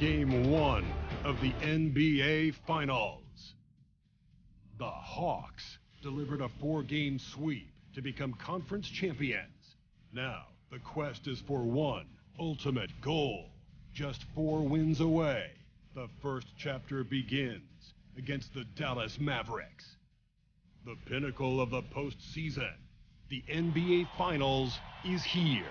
Game 1 of the NBA Finals. The Hawks delivered a 4-game sweep to become conference champions. Now, the quest is for one ultimate goal. Just 4 wins away, the first chapter begins against the Dallas Mavericks. The pinnacle of the postseason, the NBA Finals, is here.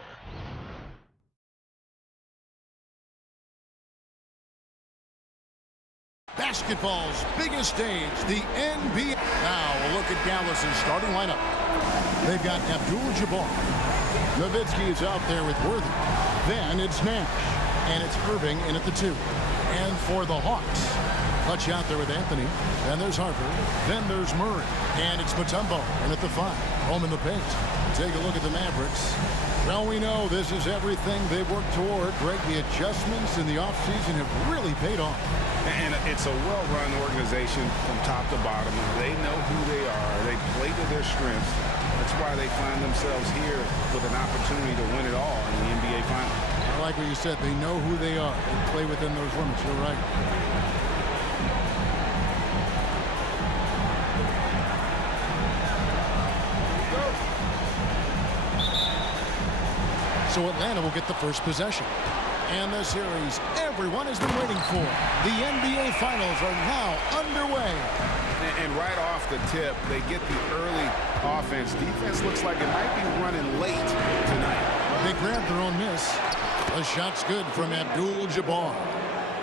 Basketball's biggest stage, the NBA. Now a look at Dallas's starting lineup. They've got Abdul-Jabbar. Nowitzki is out there with Worthy. Then it's Nash. And it's Irving in at the 2. And for the Hawks, Clutch out there with Anthony. Then there's Harper. Then there's Murray. And it's Mutombo in at the 5. Home in the paint. Take a look at the Mavericks. Well, we know this is everything they've worked toward. Greg, the adjustments in the offseason have really paid off. And it's a well-run organization from top to bottom. They know who they are. They play to their strengths. That's why they find themselves here with an opportunity to win it all in the NBA Finals. I like what you said. They know who they are. They play within those limits. You're right. So Atlanta will get the first possession. And the series everyone has been waiting for. The NBA Finals are now underway. And right off the tip, they get the early offense. Defense looks like it might be running late tonight. They grab their own miss. The shot's good from Abdul-Jabbar.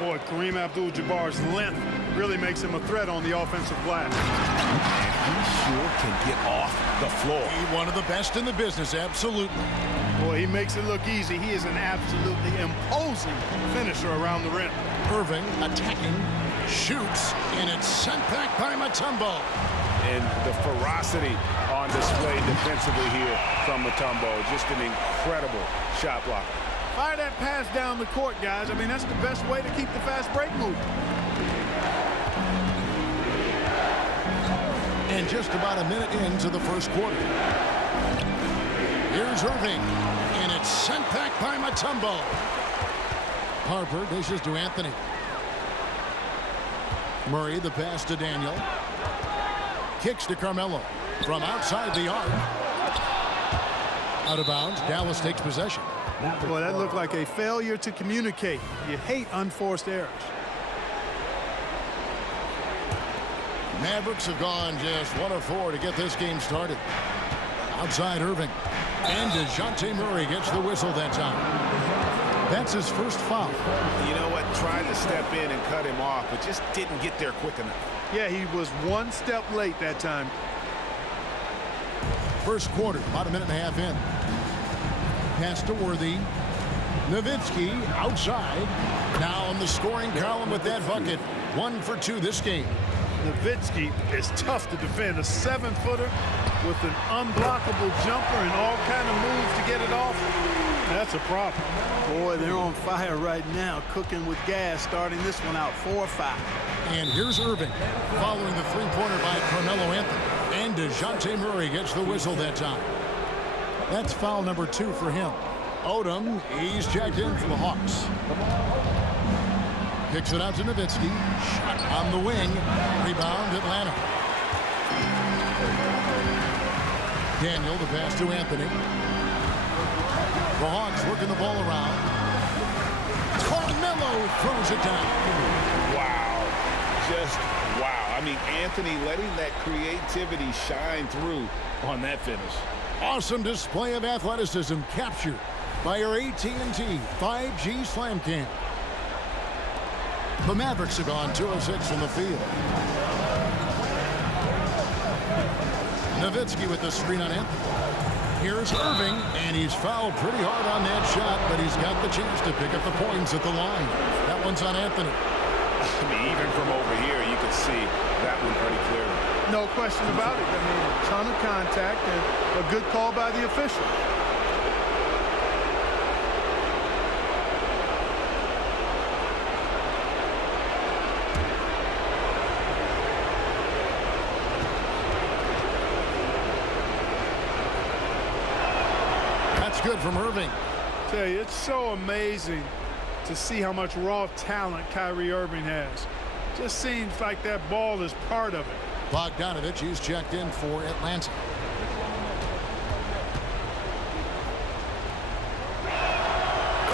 Boy, Kareem Abdul-Jabbar's length really makes him a threat on the offensive glass. And he sure can get off the floor. He's one of the best in the business, absolutely. Boy, he makes it look easy. He is an absolutely imposing finisher around the rim. Irving attacking, shoots, and it's sent back by Mutombo. And the ferocity on display defensively here from Mutombo. Just an incredible shot blocker. Fire that pass down the court, guys. I mean, that's the best way to keep the fast break moving. And just about a minute into the first quarter. Here's Irving, and it's sent back by Mutombo. Harper dishes to Anthony. Murray, the pass to Daniel. Kicks to Carmelo from outside the arc. Out of bounds, Dallas takes possession. Boy, that looked like a failure to communicate. You hate unforced errors. Mavericks have gone just 1 of 4 to get this game started. Outside Irving. And DeJounte Murray gets the whistle that time. That's his first foul. You know what? Tried to step in and cut him off, but just didn't get there quick enough. Yeah, he was 1 step late that time. First quarter, about a minute and a half in. Pass to Worthy. Nowitzki outside. Now in the scoring column with that bucket. 1 for 2 this game. Nowitzki is tough to defend. A 7-footer with an unblockable jumper and all kind of moves to get it off. That's a problem. Boy, they're on fire right now, cooking with gas, starting this one out 4-5. And here's Irving, following the three-pointer by Carmelo Anthony. And DeJounte Murray gets the whistle that time. That's foul number 2 for him. Odom, he's checked in for the Hawks. Kicks it out to Nowitzki. Shot on the wing. Rebound, Atlanta. Daniel, the pass to Anthony. The Hawks working the ball around. Carmelo throws it down. Wow. Just wow. I mean, Anthony letting that creativity shine through on that finish. Awesome display of athleticism captured by our AT&T 5G Slam Cam. The Mavericks have gone 2 of 6 from the field. Nowitzki with the screen on Anthony. Here's Irving, and he's fouled pretty hard on that shot, but he's got the chance to pick up the points at the line. That one's on Anthony. I mean, even from over here, you can see that one pretty clearly. No question about it. I mean, a ton of contact and a good call by the official. That's good from Irving. Tell you, it's so amazing to see how much raw talent Kyrie Irving has. Just seems like that ball is part of it. Bogdanovich, he's checked in for Atlanta.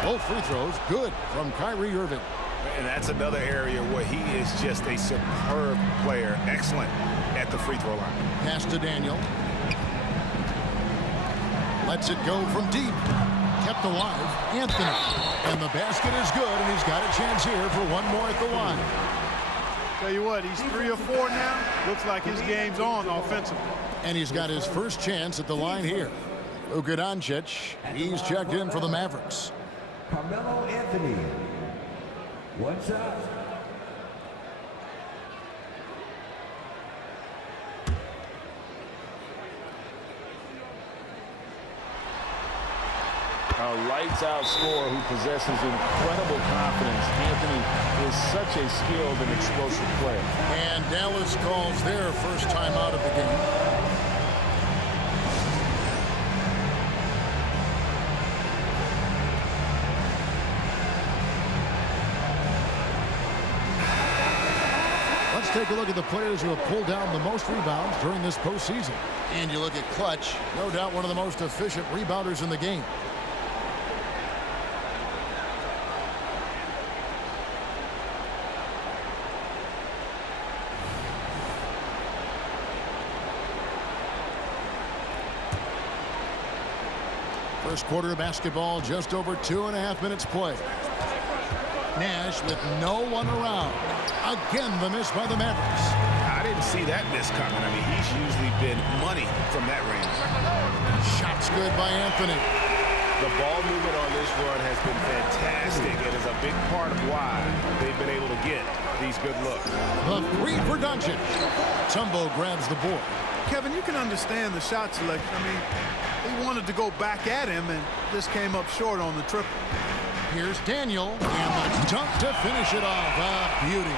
Both free throws good from Kyrie Irving. And that's another area where he is just a superb player. Excellent at the free throw line. Pass to Daniel. Lets it go from deep. Kept alive. Anthony. And the basket is good, and he's got a chance here for one more at the line. Tell you what, he's 3 or 4 now. Looks like his game's on offensively. And he's got his first chance at the line here. Luka Doncic, he's checked in for the Mavericks. Carmelo Anthony. What's up? A lights-out scorer who possesses incredible confidence. Anthony is such a skilled and explosive player. And Dallas calls their first time out of the game. Let's take a look at the players who have pulled down the most rebounds during this postseason. And you look at Clutch, no doubt one of the most efficient rebounders in the game. First quarter of basketball, just over 2.5 minutes played. Nash with no one around. Again, the miss by the Mavericks. I didn't see that miss coming. I mean, he's usually been money from that range. Shots good by Anthony. The ball movement on this run has been fantastic. It is a big part of why they've been able to get these good looks. The three for Doncic. Tumbo grabs the board. Kevin, you can understand the shot selection. I mean, he wanted to go back at him and just came up short on the triple. Here's Daniel, and the dunk to finish it off. A beauty.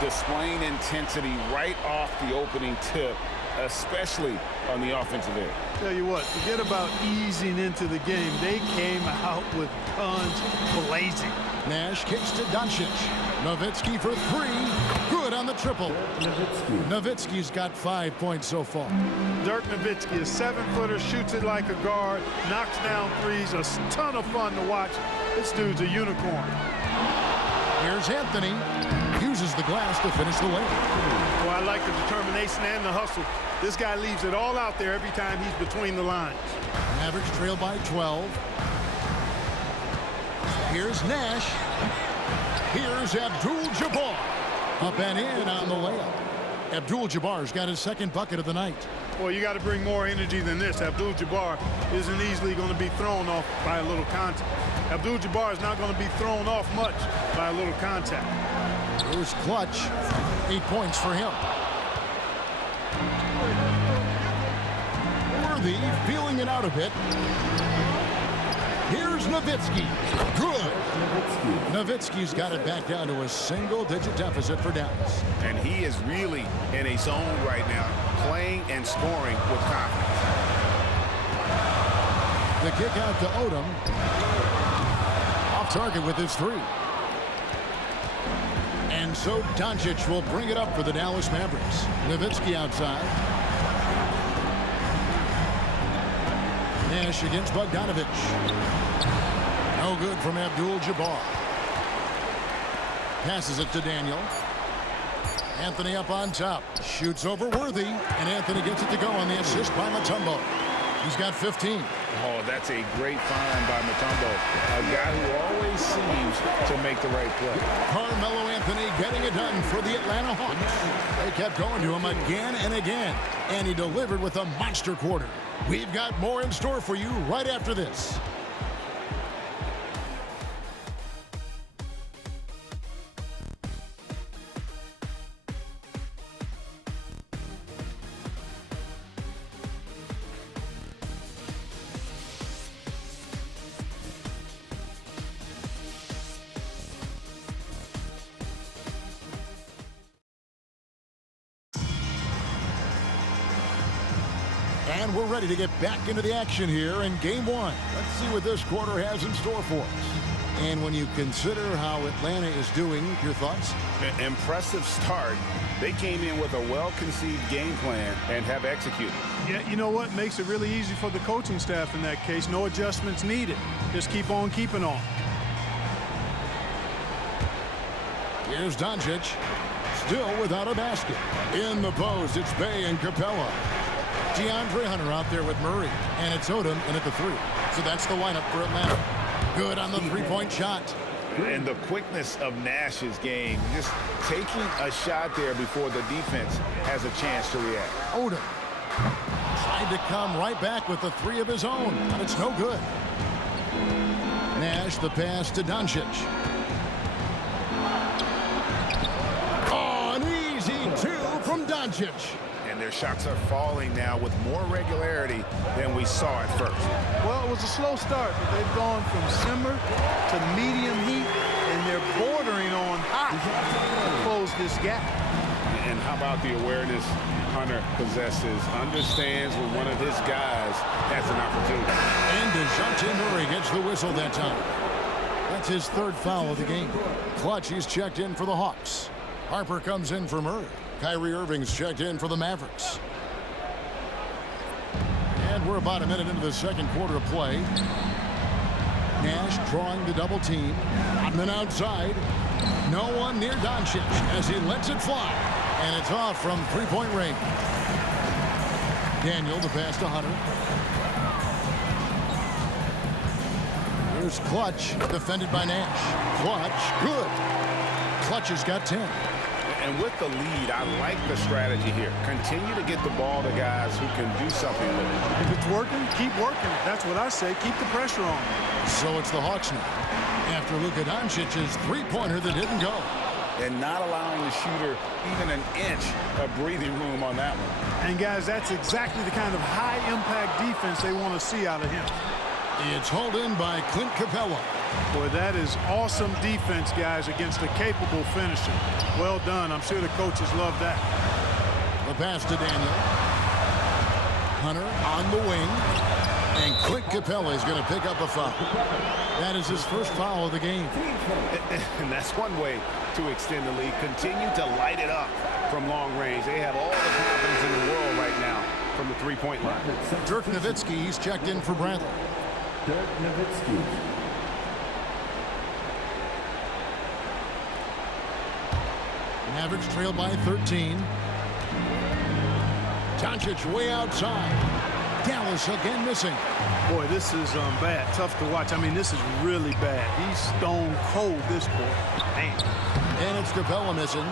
Displaying intensity right off the opening tip, especially on the offensive end. Tell you what, forget about easing into the game. They came out with guns blazing. Nash kicks to Doncic. Nowitzki for three. Good on the triple. Nowitzki's got 5 points so far. Dirk Nowitzki, a 7-footer, shoots it like a guard, knocks down threes, a ton of fun to watch. This dude's a unicorn. Here's Anthony. Uses the glass to finish the layup. Well, I like the determination and the hustle. This guy leaves it all out there every time he's between the lines. Mavericks trail by 12. Here's Nash. Here's Abdul-Jabbar. Up and in on the layup. Abdul-Jabbar's got his second bucket of the night. Well, you got to bring more energy than this. Abdul-Jabbar isn't easily going to be thrown off by a little contact. Abdul-Jabbar is not going to be thrown off much by a little contact. Here's Clutch. 8 points for him. Worthy feeling it out a bit. Here's Nowitzki. Good. Nowitzki's got it back down to a single-digit deficit for Dallas. And he is really in a zone right now, playing and scoring with confidence. The kick out to Odom. Off target with his three. And so Doncic will bring it up for the Dallas Mavericks. Nowitzki outside. Nash against Bogdanovich. No good from Abdul-Jabbar. Passes it to Daniel. Anthony up on top. Shoots over Worthy. And Anthony gets it to go on the assist by Mutombo. He's got 15. Oh, that's a great find by Mutombo. A guy who always seems to make the right play. Carmelo Anthony getting it done for the Atlanta Hawks. They kept going to him again and again. And he delivered with a monster quarter. We've got more in store for you right after this. And we're ready to get back into the action here in Game 1. Let's see what this quarter has in store for us. And when you consider how Atlanta is doing, your thoughts? Impressive start. They came in with a well-conceived game plan and have executed. Yeah, you know what? Makes it really easy for the coaching staff in that case. No adjustments needed. Just keep on keeping on. Here's Doncic. Still without a basket. In the post, it's Bey and Capella. DeAndre Hunter out there with Murray. And it's Odom in at the 3. So that's the lineup for Atlanta. Good on the three-point shot. And the quickness of Nash's game, just taking a shot there before the defense has a chance to react. Odom tried to come right back with the 3 of his own, but it's no good. Nash the pass to Doncic. Oh, an easy 2 from Doncic. And their shots are falling now with more regularity than we saw at first. Well, it was a slow start, but they've gone from simmer to medium heat, and they're bordering on hot to close this gap. And how about the awareness Hunter possesses, understands when one of his guys has an opportunity. And DeJounte Murray gets the whistle that time. That's his 3rd foul of the game. Clutch, he's checked in for the Hawks. Harper comes in for Murray. Kyrie Irving's checked in for the Mavericks. And we're about a minute into the second quarter of play. Nash drawing the double team. Rodman outside. No one near Doncic as he lets it fly. And it's off from three-point range. Daniel, the pass to Hunter. Here's Clutch, defended by Nash. Clutch, good. Clutch has got 10. And with the lead, I like the strategy here. Continue to get the ball to guys who can do something with it. If it's working, keep working it. That's what I say. Keep the pressure on. So it's the Hawks now. After Luka Doncic's three-pointer that didn't go. And not allowing the shooter even an inch of breathing room on that one. And, guys, that's exactly the kind of high-impact defense they want to see out of him. It's hauled in by Clint Capella. Boy, that is awesome defense, guys, against a capable finisher. Well done. I'm sure the coaches love that. The pass to Daniel. Hunter on the wing. And Clint Capella is going to pick up a foul. That is his first foul of the game. And that's one way to extend the lead. Continue to light it up from long range. They have all the confidence in the world right now from the three-point line. Dirk Nowitzki, he's checked in for Bradley. Dirk Nowitzki. Mavericks trail by 13. Doncic way outside. Dallas again missing. Boy, this is bad. Tough to watch. I mean, this is really bad. He's stone cold, this boy. Man. And it's Capella missing.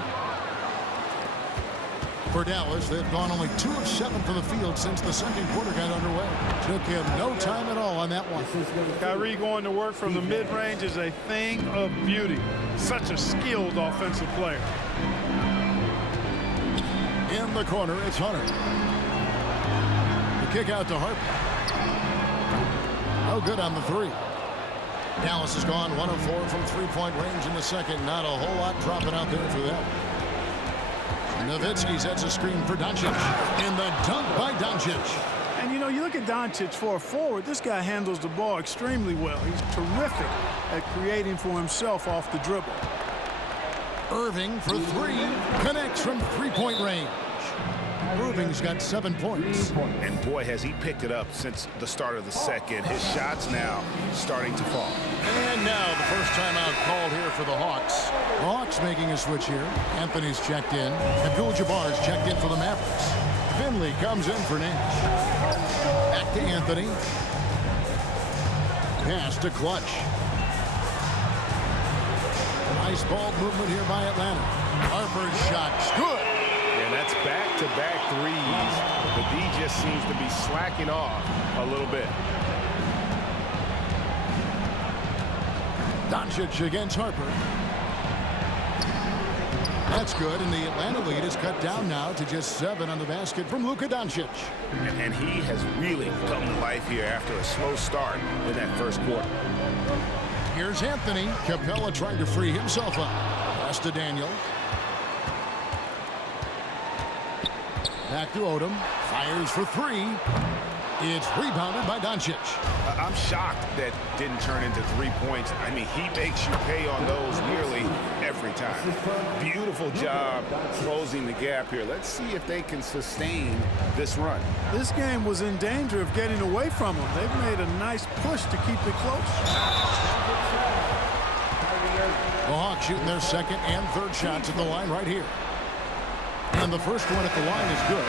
For Dallas, they've gone only 2 of 7 from the field since the second quarter got underway. Took him no time at all on that one. Kyrie going to work from the mid-range is a thing of beauty. Such a skilled offensive player. In the corner, it's Hunter. The kick out to Harper. No good on the 3. Dallas has gone 1 of 4 from three-point range in the second. Not a whole lot dropping out there for them. Nowitzki sets a screen for Doncic. In the dunk by Doncic. And, you know, you look at Doncic for a forward. This guy handles the ball extremely well. He's terrific at creating for himself off the dribble. Irving for 3. Connects from three-point range. Irving's got 7 points. And boy, has he picked it up since the start of the second. His shots now starting to fall. And now the first timeout called here for the Hawks. The Hawks making a switch here. Anthony's checked in. Abdul-Jabbar's checked in for the Mavericks. Finley comes in for Nash. Back to Anthony. Pass to Clutch. Nice ball movement here by Atlanta. Harper's shot's good. And that's back-to-back threes. The D just seems to be slacking off a little bit. Doncic against Harper. That's good, and the Atlanta lead is cut down now to just 7 on the basket from Luka Doncic. And he has really come to life here after a slow start in that first quarter. Here's Anthony. Capella trying to free himself up. Pass to Daniel. Back to Odom. Fires for 3. It's rebounded by Doncic. I'm shocked that didn't turn into 3 points. I mean, he makes you pay on those nearly every time. Beautiful job closing the gap here. Let's see if they can sustain this run. This game was in danger of getting away from them. They've made a nice push to keep it close. The Hawks shooting their second and third shots at the line right here. And the first one at the line is good.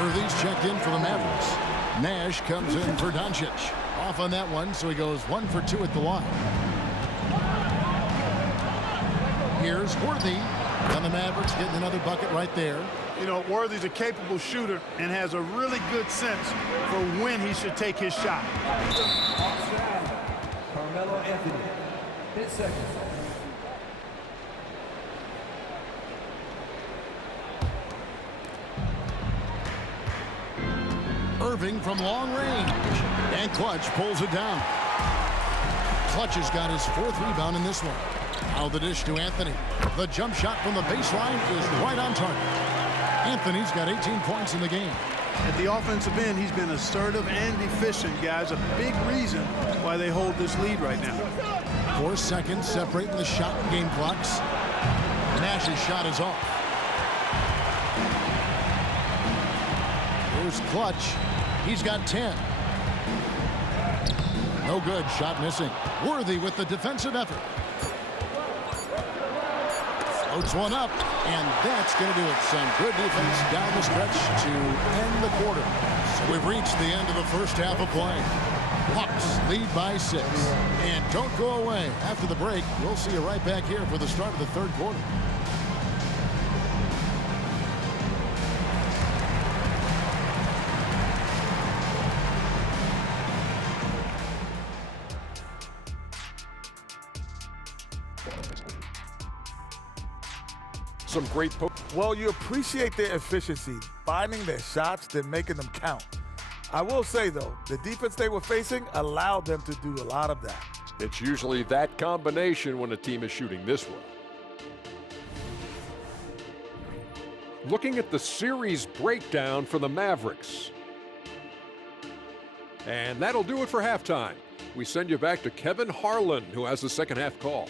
Worthy's checked in for the Mavericks. Nash comes in for Doncic. Off on that one, so he goes 1 for 2 at the line. Here's Worthy. And the Mavericks getting another bucket right there. You know, Worthy's a capable shooter and has a really good sense for when he should take his shot. Carmelo Anthony, 10 seconds. Irving from long range. And Clutch pulls it down. Clutch has got his 4th rebound in this one. Now the dish to Anthony. The jump shot from the baseline is right on target. Anthony's got 18 points in the game. At the offensive end, he's been assertive and efficient, guys. A big reason why they hold this lead right now. 4 seconds separating the shot and game clocks. Nash's shot is off. Here's Clutch. He's got 10. No good. Shot missing. Worthy with the defensive effort. Floats one up, and that's going to do it. Some good defense down the stretch to end the quarter. So we've reached the end of the first half of play. Hawks lead by 6. And don't go away. After the break, we'll see you right back here for the start of the third quarter. Some great Well, you appreciate their efficiency, finding their shots, then making them count. I will say, though, the defense they were facing allowed them to do a lot of that. It's usually that combination when a team is shooting this well. Looking at the series breakdown for the Mavericks. And that'll do it for halftime. We send you back to Kevin Harlan, who has the second half call.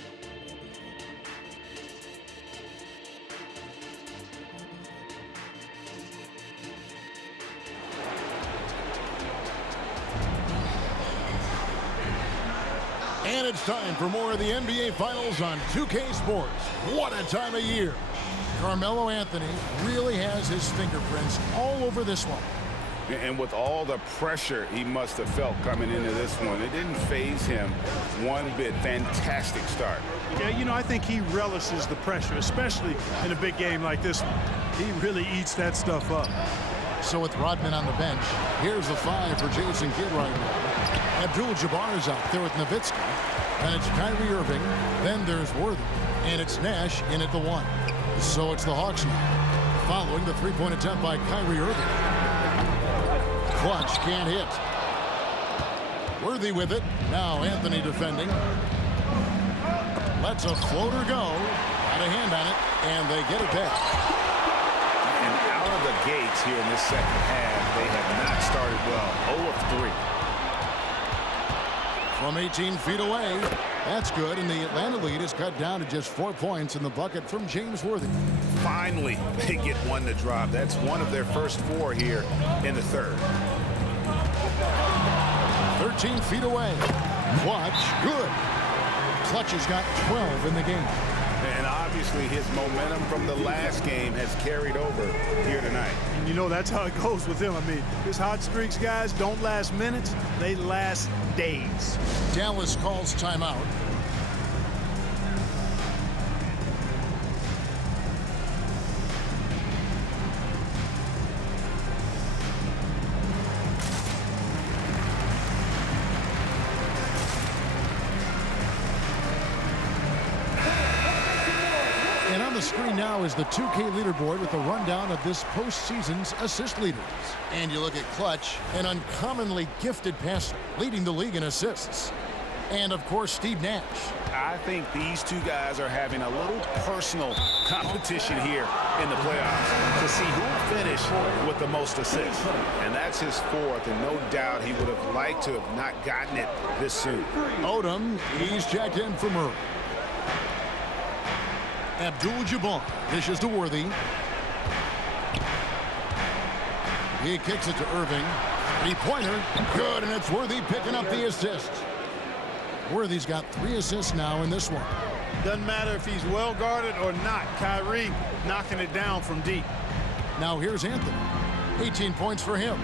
And it's time for more of the NBA Finals on 2K Sports. What a time of year. Carmelo Anthony really has his fingerprints all over this one. And with all the pressure he must have felt coming into this one, it didn't faze him one bit. Fantastic start. Yeah, you know, I think he relishes the pressure, especially in a big game like this one. He really eats that stuff up. So with Rodman on the bench, here's the 5 for Jason Kidd right now. Abdul-Jabbar is out there with Nowitzki. And it's Kyrie Irving. Then there's Worthy. And it's Nash in at the 1. So it's the Hawks now, following the three-point attempt by Kyrie Irving. Clutch can't hit. Worthy with it. Now Anthony defending. Lets a floater go. Got a hand on it, and they get it back. And out of the gates here in this second half, they have not started well. 0 of 3. From 18 feet away. That's good, and the Atlanta lead is cut down to just 4 points in the bucket from James Worthy. Finally, they get one to drop. That's one of their first 4 here in the third. 13 feet away. Clutch, good. Clutch has got 12 in the game. And obviously his momentum from the last game has carried over here tonight. And you know, that's how it goes with him. I mean, his hot streaks, guys, don't last minutes. They last days. Dallas calls timeout. And on the screen now is the 2K leaderboard with a rundown of this postseason's assist leaders. And you look at Clutch, an uncommonly gifted passer, leading the league in assists. and, of course, Steve Nash. I think these two guys are having a little personal competition here in the playoffs to see who will finish with the most assists. And that's his fourth, and no doubt he would have liked to have not gotten it this soon. Odom, he's checked in for Murray. Abdul-Jabbar dishes to Worthy. He kicks it to Irving. Three-pointer, good, and it's Worthy picking up the assist. Worthy's got 3 assists now in this one. Doesn't matter if he's well guarded or not. Kyrie knocking it down from deep. Now here's Anthony. 18 points for him.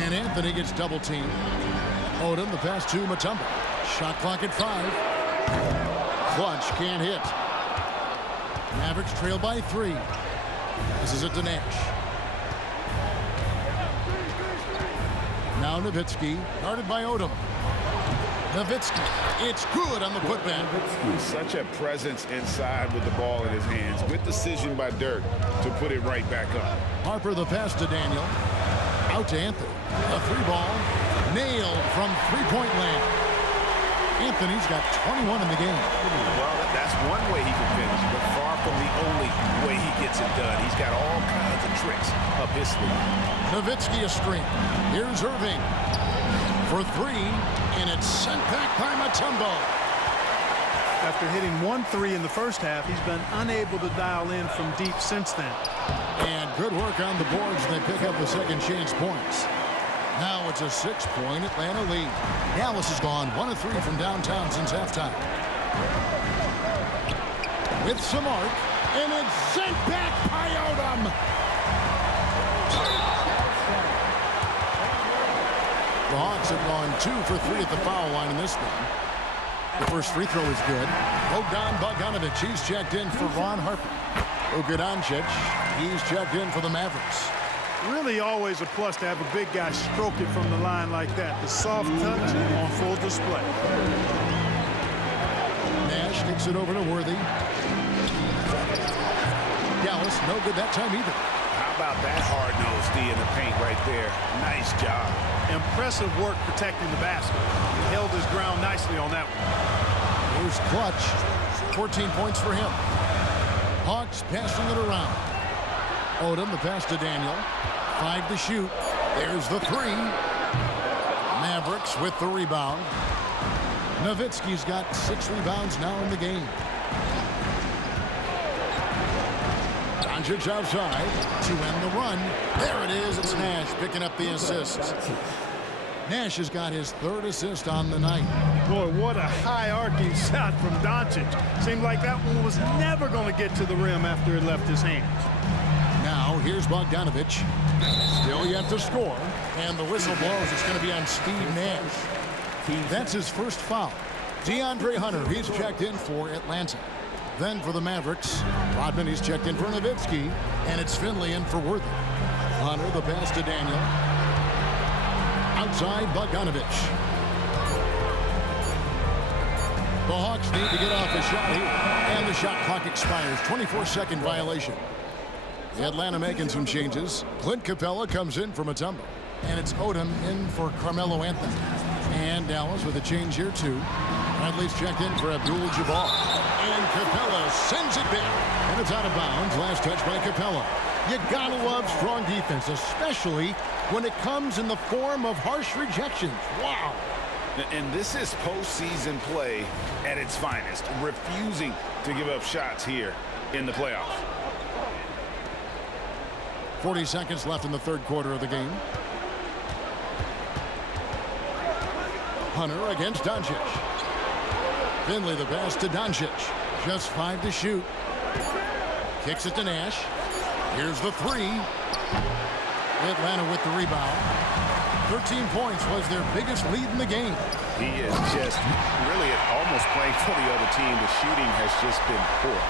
And Anthony gets double teamed. Odom, the pass to Mutombo. Shot clock at 5. Clutch can't hit. Mavericks trail by 3. This is it to Nash. Now Nowitzki, guarded by Odom. Nowitzki, it's good on the putback. Such a presence inside with the ball in his hands. Good decision by Dirk to put it right back up. Harper, the pass to Daniel. Out to Anthony. A 3-ball. Nailed from three-point land. Anthony's got 21 in the game. Well, that's one way he can finish, but far from the only way he gets it done. He's got all kinds of tricks up his sleeve. Nowitzki a string. Here's Irving for 3, and it's sent back by Mutombo. After hitting 1 3 in the first half, he's been unable to dial in from deep since then. And good work on the boards. They pick up the second chance points. Now it's a 6-point Atlanta lead. Dallas has gone 1 of 3 from downtown since halftime. With some arc, and it's sent back by Odom. The Hawks have gone 2 for 3 at the foul line in this one. The first free throw is good. Bogdan Bogdanovic, he's checked in for Ron Harper. Luka Doncic, he's checked in for the Mavericks. Really always a plus to have a big guy stroke it from the line like that. The soft touch on full display. Nash kicks it over to Worthy. Dallas, no good that time either. How about that hard-nosed D in the paint right there? Nice job. Impressive work protecting the basket. He held his ground nicely on that one. Here's Clutch. 14 points for him. Hawks passing it around. Odom, the pass to Daniel. 5 to shoot. There's the 3. Mavericks with the rebound. Nowitzki's got 6 rebounds now in the game. Doncic outside to end the run. There it is. It's Nash picking up the assist. Nash has got his 3rd assist on the night. Boy, what a high-arcing shot from Doncic. Seemed like that one was never going to get to the rim after it left his hands. Now, here's Bogdanovic. Still yet to score. And the whistle blows. It's going to be on Steve Nash. That's his first foul. DeAndre Hunter, he's checked in for Atlanta. Then for the Mavericks, Rodman, he's checked in for Nowitzki. And it's Finley in for Worthy. Hunter, the pass to Daniel. Outside, Bogdanovic. The Hawks need to get off a shot here. And the shot clock expires. 24-second violation. Atlanta making some changes. Clint Capella comes in for Mutombo. And it's Odom in for Carmelo Anthony. And Dallas with a change here too. Bradley's checked in for Abdul-Jabbar. And Capella sends it back. And it's out of bounds. Last touch by Capella. You gotta love strong defense, especially when it comes in the form of harsh rejections. Wow. And this is postseason play at its finest. Refusing to give up shots here in the playoffs. 40 seconds left in the 3rd quarter of the game. Hunter against Doncic. Finley the pass to Doncic. Just 5 to shoot. Kicks it to Nash. Here's the 3. Atlanta with the rebound. 13 points was their biggest lead in the game. He is just really almost playing for the other team. The shooting has just been poor.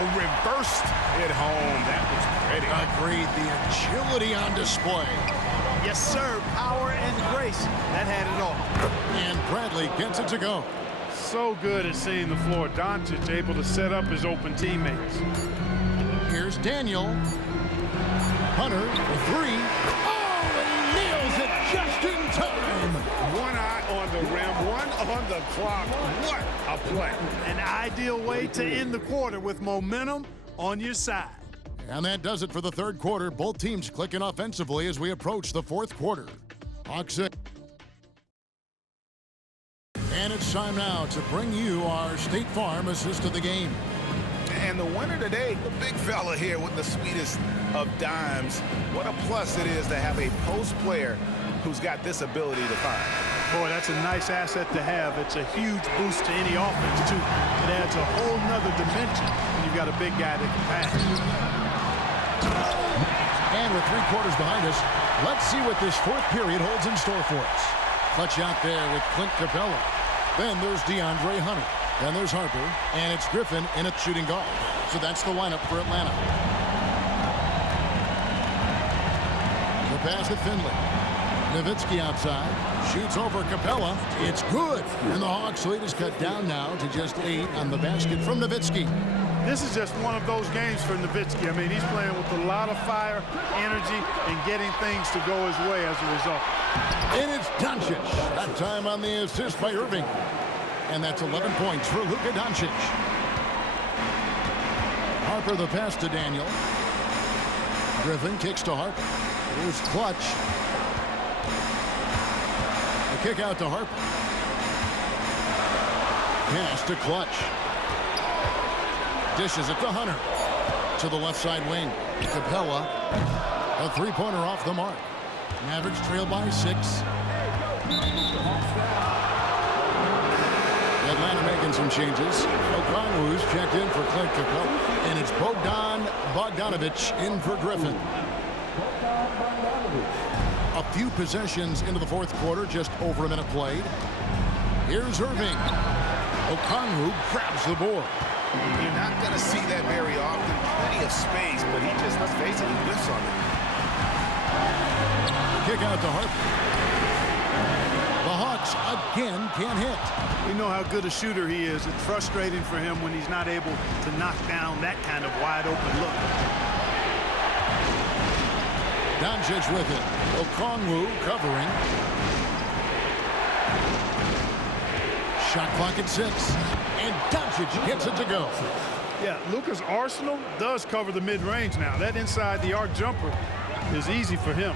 Oh, reversed it home. That was pretty. Agreed. The agility on display. Yes, sir. Power and grace. That had it all. And Bradley gets it to go. So good at seeing the floor. Doncic able to set up his open teammates. Here's Daniel. Hunter for 3. Oh, and he nails it just in on the clock. What a play. An ideal way to end the quarter with momentum on your side. And that does it for the third quarter. Both teams clicking offensively as we approach the fourth quarter. Hawks. And it's time now to bring you our State Farm assist of the game. And the winner today, the big fella here with the sweetest of dimes. What a plus it is to have a post player who's got this ability to find. Boy, that's a nice asset to have. It's a huge boost to any offense, too. It adds a whole nother dimension when you've got a big guy that can pass. And with 3 quarters behind us, let's see what this fourth period holds in store for us. Clutch out there with Clint Capella. Then there's DeAndre Hunter. Then there's Harper. And it's Griffin in at shooting guard. So that's the lineup for Atlanta. The pass to Finley. Nowitzki outside. Shoots over Capella. It's good. And the Hawks lead is cut down now to just 8 on the basket from Nowitzki. This is just one of those games for Nowitzki. I mean, he's playing with a lot of fire, energy, and getting things to go his way as a result. And it's Doncic. That time on the assist by Irving. And that's 11 points for Luka Doncic. Harper the pass to Daniel. Griffin kicks to Harper. Here's Clutch. A kick out to Harper. Pass to Clutch. Dishes it to Hunter. To the left side wing. Capella. A three-pointer off the mark. Mavericks trail by 6. Atlanta making some changes. Okongwu's checked in for Clint Capella. And it's Bogdan Bogdanovic in for Griffin. A few possessions into the fourth quarter, just over a minute played. Here's Irving. Okongwu grabs the board. You're not going to see that very often. Plenty of space, but he just, let's face it, he whiffs on it. Kick out to Harper. The Hawks again can't hit. We know how good a shooter he is. It's frustrating for him when he's not able to knock down that kind of wide open look. Doncic with it. Okongwu covering. Shot clock at 6. And Doncic gets it to go. Yeah, Luka's arsenal does cover the mid-range now. That inside the arc jumper is easy for him.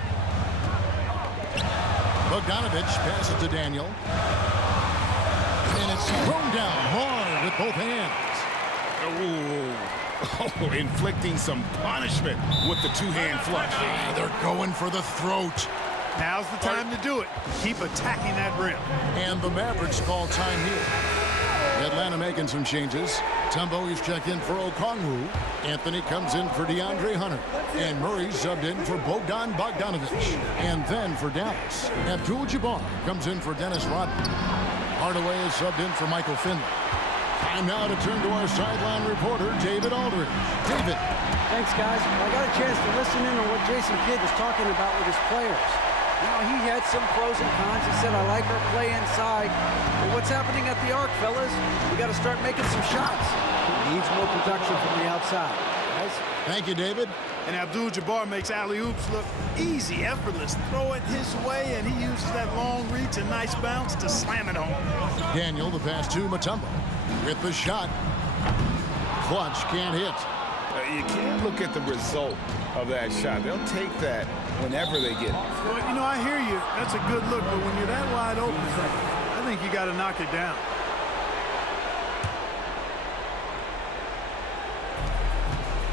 Bogdanovic passes to Daniel. And it's thrown down hard with both hands. Oh, inflicting some punishment with the two-hand flush. They're going for the throat. Now's the time to do it. Keep attacking that rim. And the Mavericks call time here. Atlanta making some changes. Tumbo is checked in for Okongwu. Anthony comes in for DeAndre Hunter. And Murray subbed in for Bogdan Bogdanovic. And then for Dallas, Abdul-Jabbar comes in for Dennis Rodman. Hardaway is subbed in for Michael Finley. Time now to turn to our sideline reporter, David Aldridge. David. Thanks, guys. I got a chance to listen in on what Jason Kidd was talking about with his players. You know, he had some pros and cons. He said, I like our play inside. But what's happening at the arc, fellas? We got to start making some shots. Needs more production from the outside. Guys? Thank you, David. And Abdul-Jabbar makes alley-oops look easy, effortless. Throw it his way, and he uses that long reach and nice bounce to slam it home. Daniel, the pass to Mutombo. With the shot. Clutch can't hit. You can't look at the result of that shot. They'll take that whenever they get it. Well, you know, I hear you. That's a good look, but when you're that wide open, I think you got to knock it down.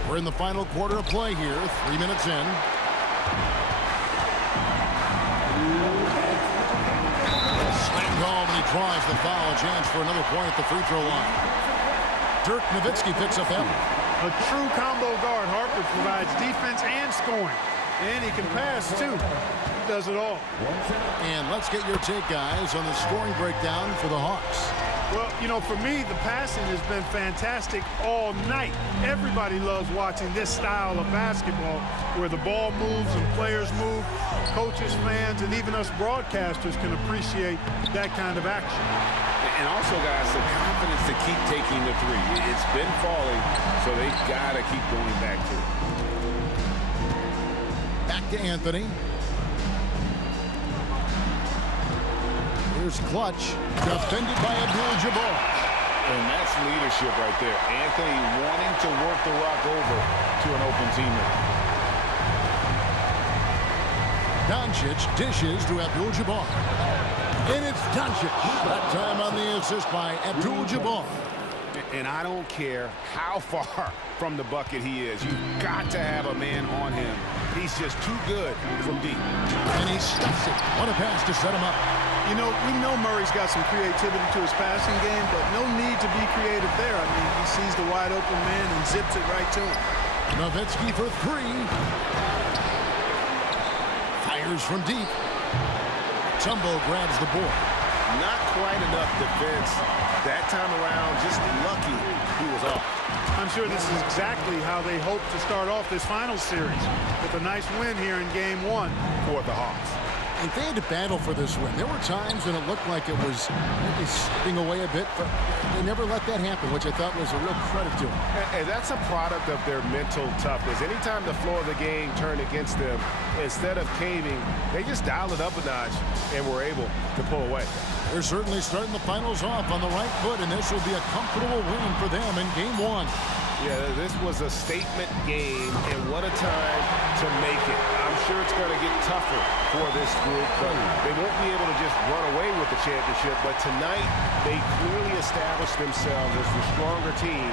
We're in the final quarter of play here, 3 minutes in. Slam home, and he draws the foul. A chance for another point at the free throw line. Dirk Nowitzki picks up that one. A true combo guard. Harper provides defense and scoring. And he can pass, too. He does it all. And let's get your take, guys, on the scoring breakdown for the Hawks. Well, you know, for me, the passing has been fantastic all night. Everybody loves watching this style of basketball where the ball moves and players move. Coaches, fans, and even us broadcasters can appreciate that kind of action. And also, guys, the confidence to keep taking the three. It's been falling, so they've got to keep going back to it. Back to Anthony. Here's Clutch, defended by Abdul-Jabbar. And that's leadership right there. Anthony wanting to work the rock over to an open teammate. Doncic dishes to Abdul-Jabbar. And it's Doncic. That time on the assist by Abdul-Jabbar. And I don't care how far from the bucket he is. You've got to have a man on him. He's just too good from deep. And he stuffs it. What a pass to set him up. You know, we know Murray's got some creativity to his passing game, but no need to be creative there. I mean, he sees the wide open man and zips it right to him. Nowitzki for three. Fires from deep. Tumbo grabs the board. Not quite enough defense. That time around, just lucky he was off. I'm sure this is exactly how they hope to start off this final series, with a nice win here in Game 1 for the Hawks. And they had to battle for this win. There were times when it looked like it was maybe slipping away a bit, but they never let that happen, which I thought was a real credit to them. And that's a product of their mental toughness. Anytime the floor of the game turned against them, instead of caving, they just dialed it up a notch and were able to pull away. They're certainly starting the finals off on the right foot, and this will be a comfortable win for them in Game 1. Yeah, this was a statement game, and what a time to make it. I'm sure it's going to get tougher for this group, but they won't be able to just run away with the championship. But tonight, they clearly established themselves as the stronger team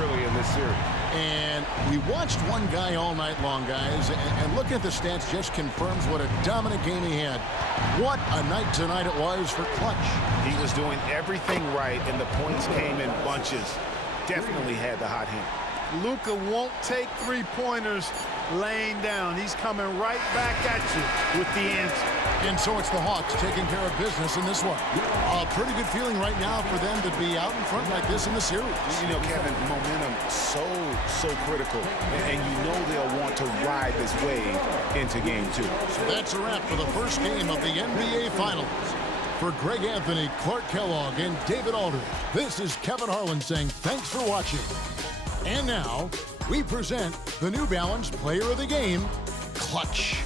early in this series. And we watched one guy all night long, guys, and looking at the stats just confirms what a dominant game he had. What a night tonight it was for Clutch. He was doing everything right, and the points came in bunches. Definitely had the hot hand. Luka won't take three-pointers laying down. He's coming right back at you with the answer. And so it's the Hawks taking care of business in this one. A pretty good feeling right now for them to be out in front like this in the series. You know, Kevin, momentum so critical. And you know they'll want to ride this wave into Game 2. So that's a wrap for the first game of the NBA Finals. For Greg Anthony, Clark Kellogg, and David Aldridge, this is Kevin Harlan saying thanks for watching. And now, we present the New Balance Player of the Game, Clutch.